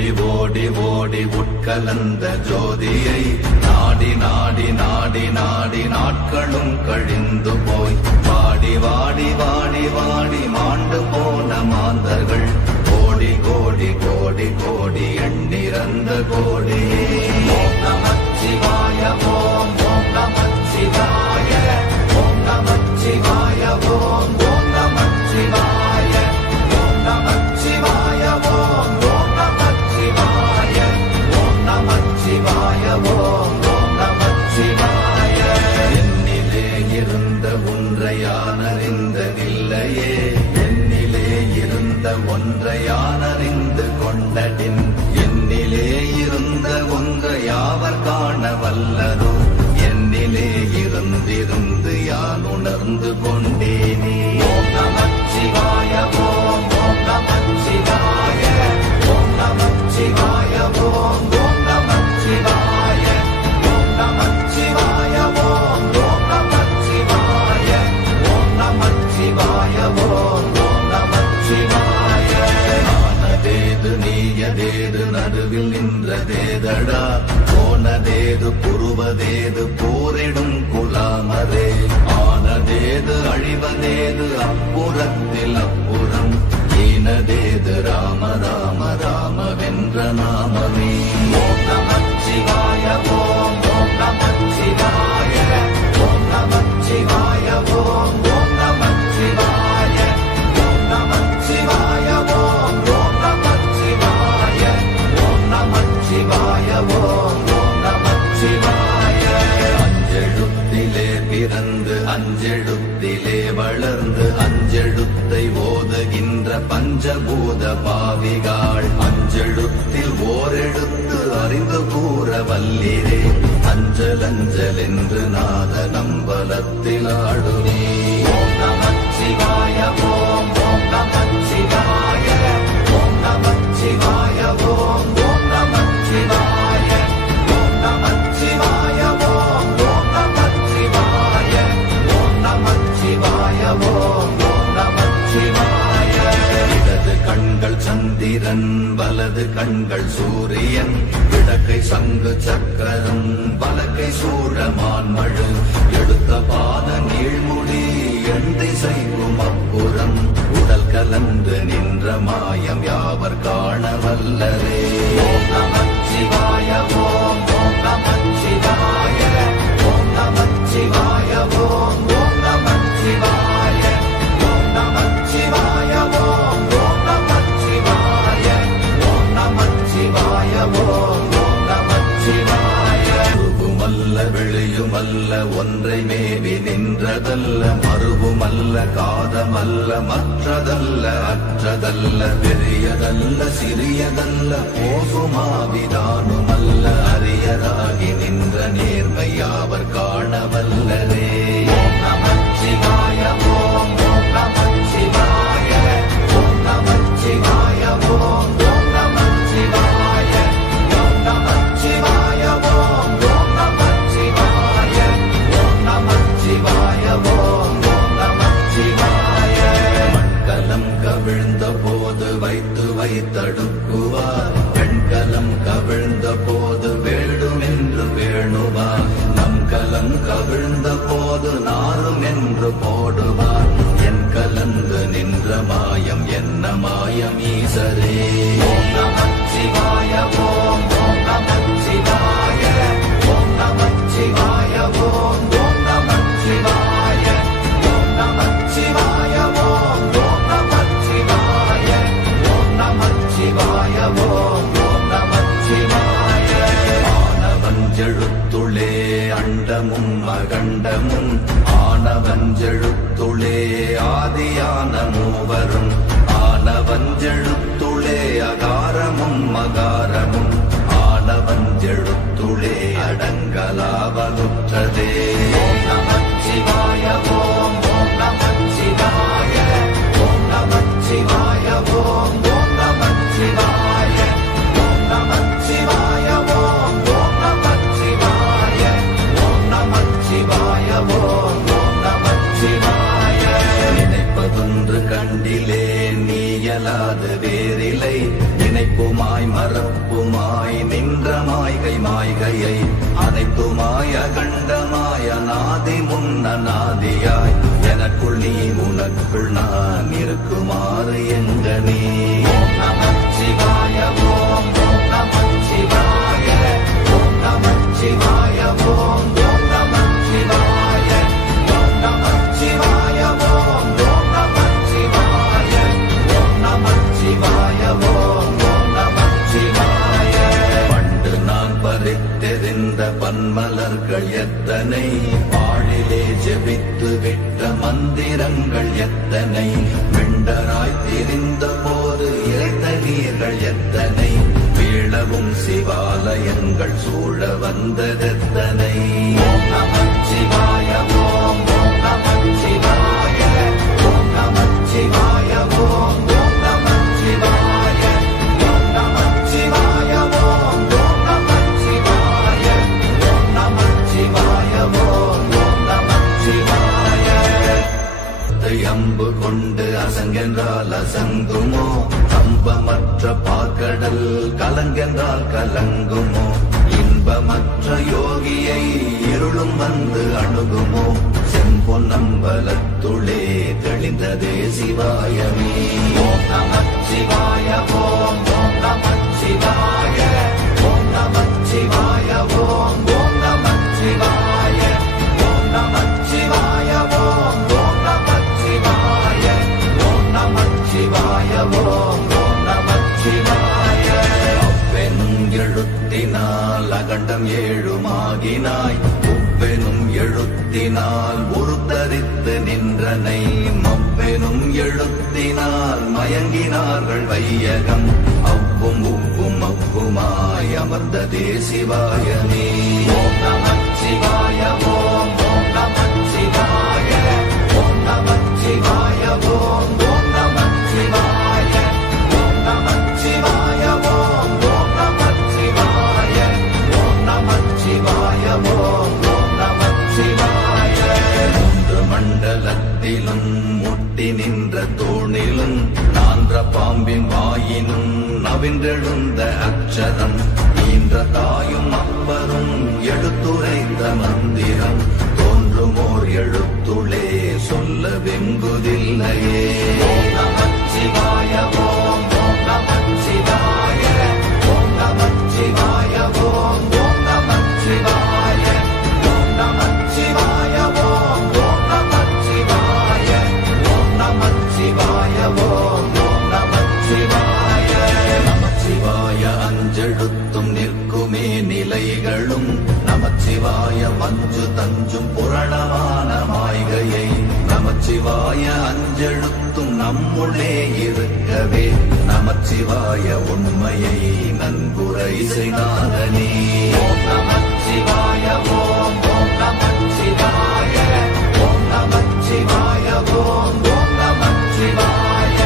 ஓடி ஓடி ஓடி உட்கலந்த ஜோதியை நாடி நாடி நாடி நாடி நாட்களும் கழிந்து போய் வாடி வாடி வாடி வாடி மாண்டு போன மாந்தர்கள் கோடி கோடி கோடி கோடி எண்ணிறந்த கோடியே. ஓம் நமச்சிவாய ஓம் ஓம் நமச்சிவாய ஓம் நமச்சிவாய ஓம் ஓம் நமச்சிவாய ஓம் நமச்சிவாய ஓம் ஓம் நமச்சிவாய ஓம் நமச்சிவாய ஓம் ஓம் நமச்சிவாய. என்னிலே இருந்த ஒன்றை யான் அறிந்ததில்லையே, என்னிலே இருந்த ஒன்றை யான் அறிந்து கொண்டடின், என்னிலே இருந்த ஒன்றை யாவர் காண வல்லரோ, என்னிலே இருந்திருந்து யான் உணர்ந்து கொண்டேனே. ஓம் நமச்சிவாய ஓம் ஓம் நமச்சிவாய ஓம் நமச்சிவாய ஓம் ஓம் நமச்சிவாய ஓம் நமச்சிவாய ஓம் ஓம் நமச்சிவாய ஓம் நமச்சிவாய ஓம் ஓம் நமச்சிவாய. ஆனதேது நீயதேது நடுவில் நின்றதேதடா, போனதேது புருவதேது போரிடும் குலாமரே, ஆனதேது அழிவதேது அப்புறத்தில் அப்புறம், ஈனதேது ராம ராம ராம வென்ற நாமமே. ஓம் நமச்சிவாய ஓம் ஓம் நமச்சிவாய ஓம் நமச்சிவாய ஓம் ஓம் நமச்சிவாய ஓம் நமச்சிவாய ஓம் ஓம் நமச்சிவாய ஓம் நமச்சிவாய ஓம் ஓம் நமச்சிவாய. அஞ்செழுத்திலே பிறந்து அஞ்செழுத்திலே வளர்ந்து அஞ்செழுத்தை ஓதுகின்ற பஞ்சபூத பாவிகாள், அஞ்செழுத்தில் ஓரெழுத்து அறிந்து கூற வல்லிரே, அஞ்சல் அஞ்சல் என்று நாத நம்பலத்தில் ஆடுவே. ஓம் நமச்சிவாய ஓம் ஓம் நமச்சிவாய ஓம் நமச்சிவாய ஓம் ஓம் நமச்சிவாய ஓம் நமச்சிவாய ஓம் ஓம் நமச்சிவாய ஓம் நமச்சிவாய ஓம் ஓம் நமச்சிவாய. இடது கண்கள் சந்திரன் வலது கண்கள் சூரியன், இடக்கை சங்கு சக்கரம் வலக்கை சூழமான் மழு, எடுத்த பாத நீழ்முடி எண் திசைக்கும் அப்புறம், உடல் கலந்து நின்ற மாயம் யாவர் காண வல்லரே. ஓம் நமச்சிவாய ஓம் ஓம் நமச்சிவாய ஓம் நமச்சிவாய ஓம் ஓம் நமச்சிவாய ஓம் நமச்சிவாய ஓம் ஓம் நமச்சிவாய ஓம் நமச்சிவாய ஓம் ஓம் நமச்சிவாய. உருவுமல்ல வெளியுமல்ல ஒன்றை மேவி நின்றதல்ல, மறுவுமல்ல காதமல்ல மற்றதல்ல அற்றதல்ல, பெரியதல்ல சிறியதல்ல போகுமாவிதானுமல்ல, அரியராகி நின்ற நேர்மையாவர் காண வல்லரே. ஓம் நமச்சிவாய ஓம் ஓம் நமச்சிவாய ஓம் நமச்சிவாய ஓம் ஓம் நமச்சிவாய ஓம் நமச்சிவாய ஓம் ஓம் நமச்சிவாய ஓம் நமச்சிவாய ஓம் ஓம் நமச்சிவாய. மண்கலம் கவிழ்ந்த போது வைத்து வைத்தடுக்குவார், பெண்கலம் கவிழ்ந்த போது வேடும் என்று வேணுவார், நம் கலம் கவிழ்ந்த போது நாரும் என்று போடுவார், என் கலந்து நின்ற மாயம் என்ன மாயம் ஈசரே. ஓம் நமச்சிவாய ஓம் ஓம் நமச்சிவாய ஓம் நமச்சிவாய ஓம் ஓம் நமச்சிவாய ஓம் நமச்சிவாய ஓம் ஓம் நமச்சிவாய ஓம் நமச்சிவாய ஓம் ஓம் நமச்சிவாய. ஆனவஞ்செழுத்துளே அண்டமும் அகண்டமும், ஆனவஞ்செழுத்துளே ஆதியான மூவரும், ஆனவஞ்செழுத்துளே அகாரமும் மகாரமும், ஆனவஞ்செழுத்துளே அடங்கலாவலுற்றதே. ஓம் நமச்சிவாய ஓம் ஓம் நமச்சிவாய ஓம் நமச்சிவாய ஓம் ஓம் நமச்சிவாய ஓம் நமச்சிவாய ஓம் ஓம் நமச்சிவாய ஓம் நமச்சிவாய ஓம் ஓம் நமச்சிவாய. நினைப்பதொன்று கண்டிலே நீயலாது வேறில்லை, நினைப்ப நினைப்புமாய் மறப்புமாய் நின்ற மாய்கை மாய்கையை அனைத்துமாய் அகண்டமாய் அநாதி முன்னநாதியாய் எனக்குள் நீ உனக்குள் நான் இருக்குமாறு எங்கனே. ஓம் நமச்சிவாய ஓம் ஓம் நமச்சிவாய ஓம் நமச்சிவாய ஓம் ஓம் நமச்சிவாய ஓம் நமச்சிவாய ஓம் ஓம் நமச்சிவாய ஓம் நமச்சிவாய ஓம் ஓம் நமச்சிவாய. பண்டு நான் பறித்தெறிந்த பன்மலர்கள் எத்தனை, பாழிலே ஜெபித்து விட்ட மந்திரங்கள் எத்தனை, விண்டராய் திரிந்த போது இறைத்த நீர்கள் எத்தனை, வீழவும் சிவாலயங்கள் சூழ வந்ததெத்தனை. ஓம் நமச்சிவாய ஓம் ஓம் நமச்சிவாய ஓம் நமச்சிவாய ஓம் ஓம் நமச்சிவாய ஓம் நமச்சிவாய ஓம் ஓம் நமச்சிவாய ஓம் நமச்சிவாய ஓம் ஓம் நமச்சிவாய. அம்பு கொண்டு அசங்கென்றால் அசங்குமோ, அம்பமற்ற பாக்கடல் கலங்கென்றால் கலங்குமோ, இன்பமற்ற யோகியை இருளும் வந்து அணுகுமோ, செம்பொன்னம்பலத்துளே தெளிந்ததே சிவாயமே. ஓம் நமச்சிவாய ஓம் ஓம் நமச்சிவாய ஓம் நமச்சிவாய ஓம் ஓம் நமச்சிவாய ஓம் நமச்சிவாய ஓம் ஓம் நமச்சிவாய ஓம் நமச்சிவாய ஓம் ஓம் நமச்சிவாய. அவ்வெனும் எழுத்தினால் அகண்டம் ஏழுமாகினாய், உவ்வெனும் எழுத்தினால் உருத்தரித்து நின்றனை, மவ்வெனும் எழுத்தினால் மயங்கினார்கள் வையகம், அவ்வும் உவ்வும் அவ்வுமாய் அமர்ந்ததே சிவாயமே. ஓம் நமச்சிவாய ஓம் ஓம் நமச்சிவாய ஓம் நமச்சிவாய ஓம் ஓம் நமச்சிவாய ஓம் நமச்சிவாய ஓம் ஓம் நமச்சிவாய ஓம் நமச்சிவாய ஓம் ஓம் நமச்சிவாய. மூன்று மண்டலத்திலும் முட்டி நின்ற தூணிலும் நான்ற பாம்பின் வாயினும் நவின்றெழுந்த அக்ஷரம், ஈன்ற தாயும் அப்பரும் எடுத்துரைத்த மந்திரம், தோன்றுமோர் எழுத்துளே சொல்ல வெங்குதில்லையே. ஓம் நமச்சிவாய ஓம் ஓம் நமச்சிவாய ஓம் நமச்சிவாய ஓம் ஓம் நமச்சிவாய ஓம் நமச்சிவாய ஓம் ஓம் நமச்சிவாய ஓம் நமச்சிவாய ஓம் ஓம் நமச்சிவாய. நமச்சிவாய அஞ்செழுத்தும் நிற்குமே நிலைகளும், நமச்சிவாய மஞ்சு தஞ்சும் புரணமான மாய்கையை, நமச்சிவாய அஞ்செழுத்தும் நம்முள்ளே இருக்கவே, நமச்சிவாய உண்மையை நன்குரை செய்தானே. ஓம் நமச்சிவாய ஓம் ஓம் நமச்சிவாய ஓம் நமச்சிவாய ஓம் ஓம் நமச்சிவாய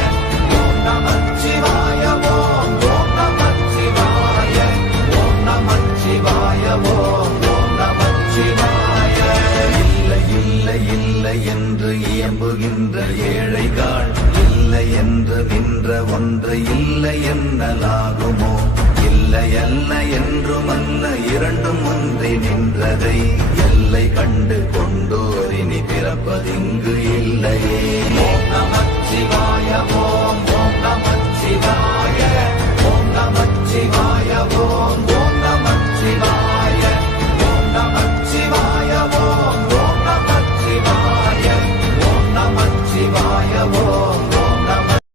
ஓம் நமச்சிவாய ஓம் ஓம் நமச்சிவாய ஓம் நமச்சிவாய ஓம் ஓம் நமச்சிவாய. இல்லை இல்லை இல்லை என்று இயம்புகின்ற ஏழைகள், இல்லை என்று நின்ற ஒன்று இல்லை என்னலாகுமோ, இல்லை அல்ல என்றுமல்ல இரண்டும் ஒன்றி நின்றதை, எல்லை கண்டு கொண்டோரினி பிறப்பதிங்கு இல்லையே. ஓம் நமச்சிவாய ஓம் ஓம் நமச்சிவாய ஓம் நமச்சிவாய ஓம் ஓம் நமச்சிவாய